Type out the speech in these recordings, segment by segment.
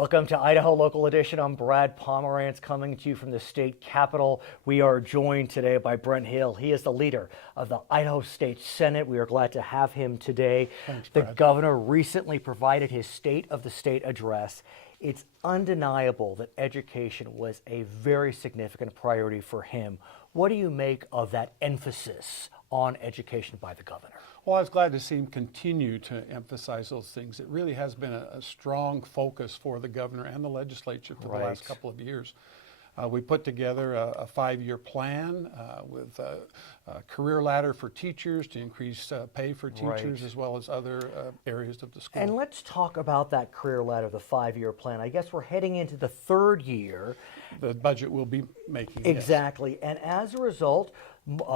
Welcome to Idaho Local Edition. I'm Brad Pomerance coming to you from the state capitol. We are joined today by Brent Hill. He is the leader of the Idaho State Senate. We are glad to have him today. Thanks, the Brad. governor recently provided his State of the State address. It's undeniable that education was a very significant priority for him. What do you make of that emphasis on education by the governor? Well, I was glad to see him continue to emphasize those things. It really has been a strong focus for the governor and the legislature for the last couple of years. We put together a 5-year plan with a career ladder for teachers to increase pay for teachers as well as other areas of the school. And let's talk about that career ladder, the 5-year plan. I guess we're heading into the 3rd year. The budget will be making. Exactly. Yes. And as a result,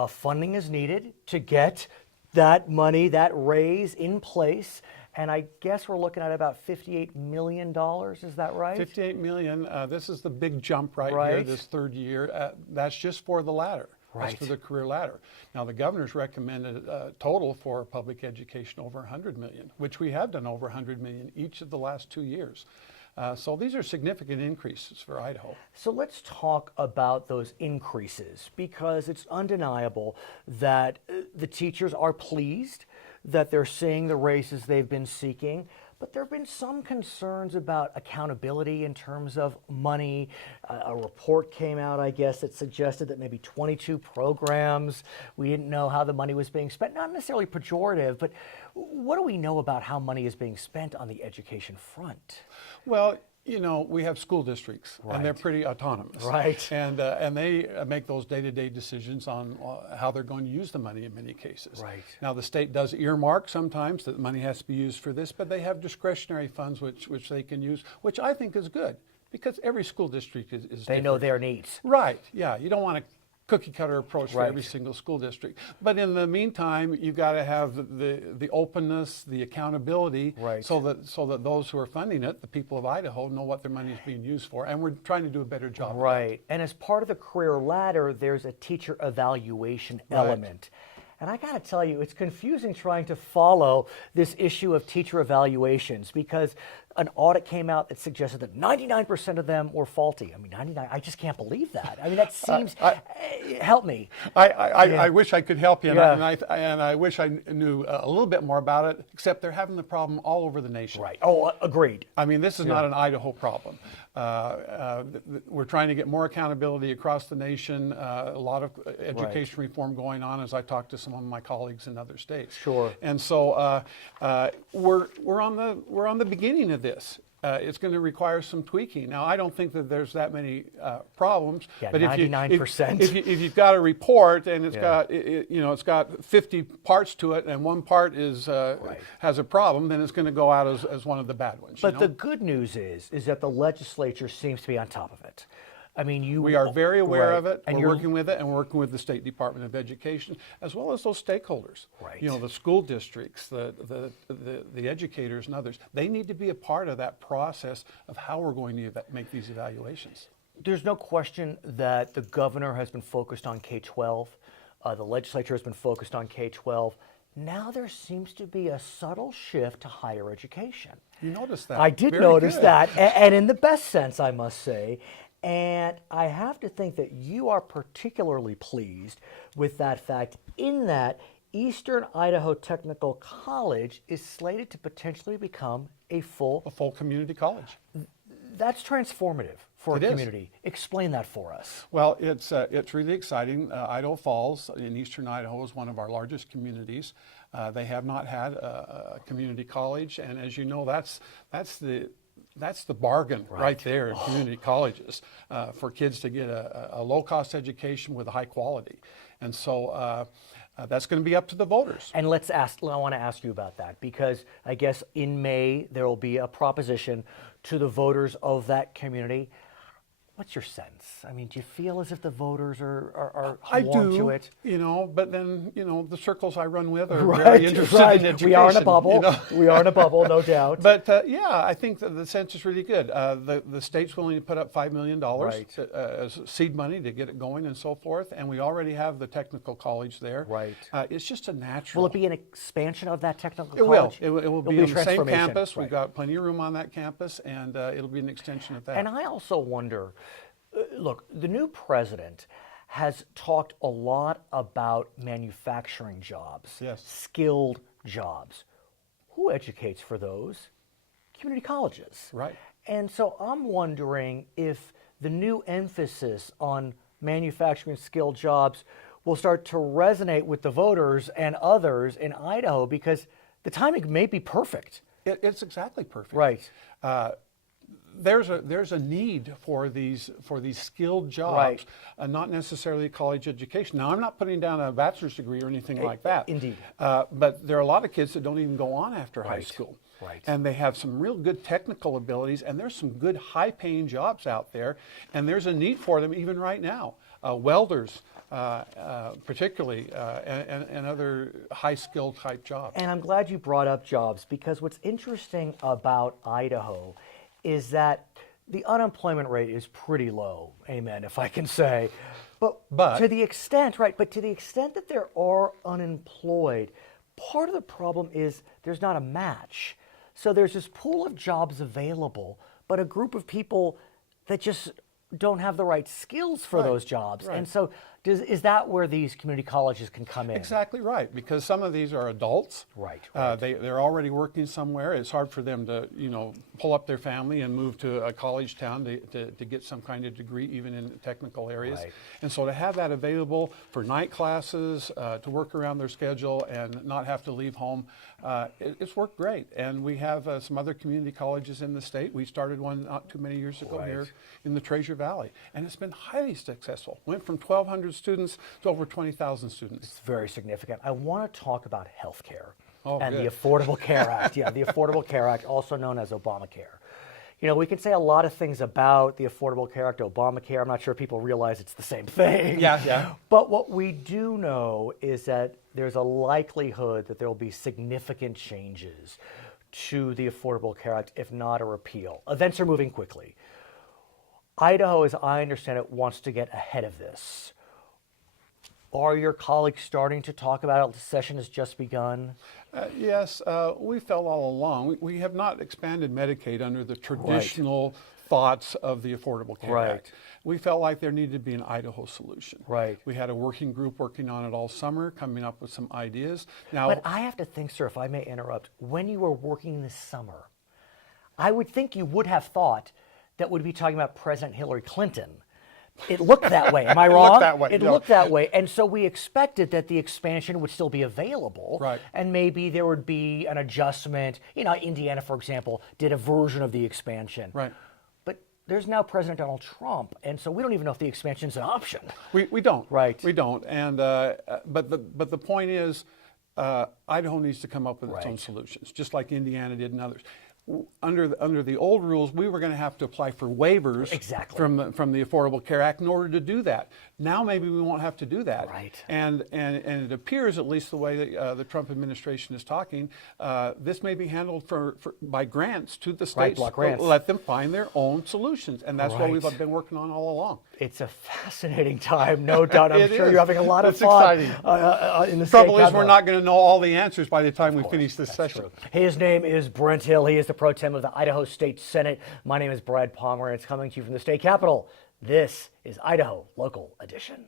funding is needed to get that money, that raise in place. And I guess we're looking at about $58 million, is that right? $58 million. This is the big jump right here, this 3rd year. That's just for the ladder. That's for the career ladder. Now, the governor's recommended a total for public education over $100 million, which we have done over $100 million each of the last 2 years. So these are significant increases for Idaho. So let's talk about those increases, because it's undeniable that the teachers are pleased that they're seeing the raises they've been seeking, but there have been some concerns about accountability in terms of money. A report came out, I guess, that suggested that maybe 22 programs, we didn't know how the money was being spent. Not necessarily pejorative, but what do we know about how money is being spent on the education front? Well, you know, we have school districts, and they're pretty autonomous. And they make those day-to-day decisions on how they're going to use the money in many cases. Now, the state does earmark sometimes that money has to be used for this, but they have discretionary funds which they can use, which I think is good, because every school district is different. They know their needs. Yeah. You don't want to cookie cutter approach for every single school district. But in the meantime, you've got to have the openness, the accountability, so that those who are funding it, the people of Idaho, know what their money is being used for. And we're trying to do a better job. And as part of the career ladder, there's a teacher evaluation element. And I got to tell you, it's confusing trying to follow this issue of teacher evaluations, because an audit came out that suggested that 99% of them were faulty. I mean, 99, I just can't believe that. I mean, that seems, help me. I wish I could help you, and I wish I knew a little bit more about it, except they're having the problem all over the nation. Oh, agreed. I mean, this is not an Idaho problem. We're trying to get more accountability across the nation, a lot of education reform going on, as I talk to some of my colleagues in other states. And so we're on the beginning of this. It's going to require some tweaking. Now, I don't think that there's that many problems. But 99%. If you've got a report and it's got it's got 50 parts to it, and one part is has a problem, then it's going to go out as one of the bad ones. But the good news is that the legislature seems to be on top of it. I mean, we are very aware of it, and we're working with it, and we're working with the State Department of Education, as well as those stakeholders. You know, the school districts, the educators and others. They need to be a part of that process of how we're going to make these evaluations. There's no question that the governor has been focused on K-12. The legislature has been focused on K-12. Now there seems to be a subtle shift to higher education. You noticed that? I did notice that, and in the best sense, I must say. And I have to think that you are particularly pleased with that fact, in that Eastern Idaho Technical College is slated to potentially become a full community college. That's transformative for a community. Explain that for us. Well, it's really exciting. Idaho Falls in Eastern Idaho is one of our largest communities. They have not had a community college, and as you know, that's the bargain right there in community colleges for kids to get a low-cost education with a high quality. And so that's going to be up to the voters. And I want to ask you about that, because I guess in May there will be a proposition to the voters of that community. What's your sense? I mean, do you feel as if the voters are I warm do, to it? but then, the circles I run with are Right, very interested right. in education. We are in a bubble. you know. We are in a bubble, no doubt. But yeah, I think that the sense is really good. The state's willing to put up $5 million Right. as seed money to get it going and so forth, and we already have the technical college there. Right. It's just a natural. Will it be an expansion of that technical It will. college? It will It'll be on a the same transformation. campus. Right. We've got plenty of room on that campus, and it'll be an extension of that. And I also wonder, look, the new president has talked a lot about manufacturing jobs, Yes. skilled jobs. Who educates for those? Community colleges. Right. And so I'm wondering if the new emphasis on manufacturing skilled jobs will start to resonate with the voters and others in Idaho, because the timing may be perfect. It's exactly perfect. Right. There's a need for these skilled jobs, Right. Not necessarily college education. Now, I'm not putting down a bachelor's degree or anything like that. Indeed. But there are a lot of kids that don't even go on after high Right. school. Right. And they have some real good technical abilities, and there's some good high-paying jobs out there, and there's a need for them even right now. Welders, particularly, and other high-skilled type jobs. And I'm glad you brought up jobs, because what's interesting about Idaho is that the unemployment rate is pretty low, amen, if I can say. But to the extent, right, but to the extent that there are unemployed, part of the problem is there's not a match. So there's this pool of jobs available, but a group of people that just don't have the right skills for Right, those jobs. right. And so is that where these community colleges can come in? Exactly right, because some of these are adults. Right, They're already working somewhere. It's hard for them to, pull up their family and move to a college town to get some kind of degree, even in technical areas. Right. And so to have that available for night classes, to work around their schedule and not have to leave home, it's worked great. And we have some other community colleges in the state. We started one not too many years ago Right. here in the Treasure Valley, and it's been highly successful. Went from 1,200 students to over 20,000 students. It's very significant. I want to talk about health care and good. the Affordable Care Act. Yeah, the Affordable Care Act, also known as Obamacare. We can say a lot of things about the Affordable Care Act, Obamacare. I'm not sure people realize it's the same thing. Yeah. But what we do know is that there's a likelihood that there will be significant changes to the Affordable Care Act, if not a repeal. Events are moving quickly. Idaho, as I understand it, wants to get ahead of this. Are your colleagues starting to talk about it? The session has just begun. Yes, we felt all along. We have not expanded Medicaid under the traditional thoughts of the Affordable Care Right. Act. We felt like there needed to be an Idaho solution. Right. We had a working group working on it all summer, coming up with some ideas. Now, But I have to think, sir, if I may interrupt, when you were working this summer, I would think you would have thought that we'd be talking about President Hillary Clinton. It looked that way. Am I wrong? looked that way, It no. looked that way. And so we expected that the expansion would still be available. Right. And maybe there would be an adjustment. Indiana, for example, did a version of the expansion. Right. But there's now President Donald Trump, and so we don't even know if the expansion is an option. we don't. Right. We don't. And but the point is, Idaho needs to come up with its own Right. solutions, just like Indiana did and others. Under the old rules, we were going to have to apply for waivers Exactly. from the Affordable Care Act in order to do that. Now maybe we won't have to do that. Right. And it appears, at least the way that, the Trump administration is talking, this may be handled by grants to the states. block grants. Let them find their own solutions, and that's what we've Right. been working on all along. It's a fascinating time, no doubt. I'm It sure is. you're having a lot of It's fun exciting. in the Trouble state is, we're capitol. not going to know all the answers by the time we finish this session. True. His name is Brent Hill. He is the pro tem of the Idaho State Senate. My name is Brad Pomerance, coming to you from the state capitol. This is Idaho Local Edition.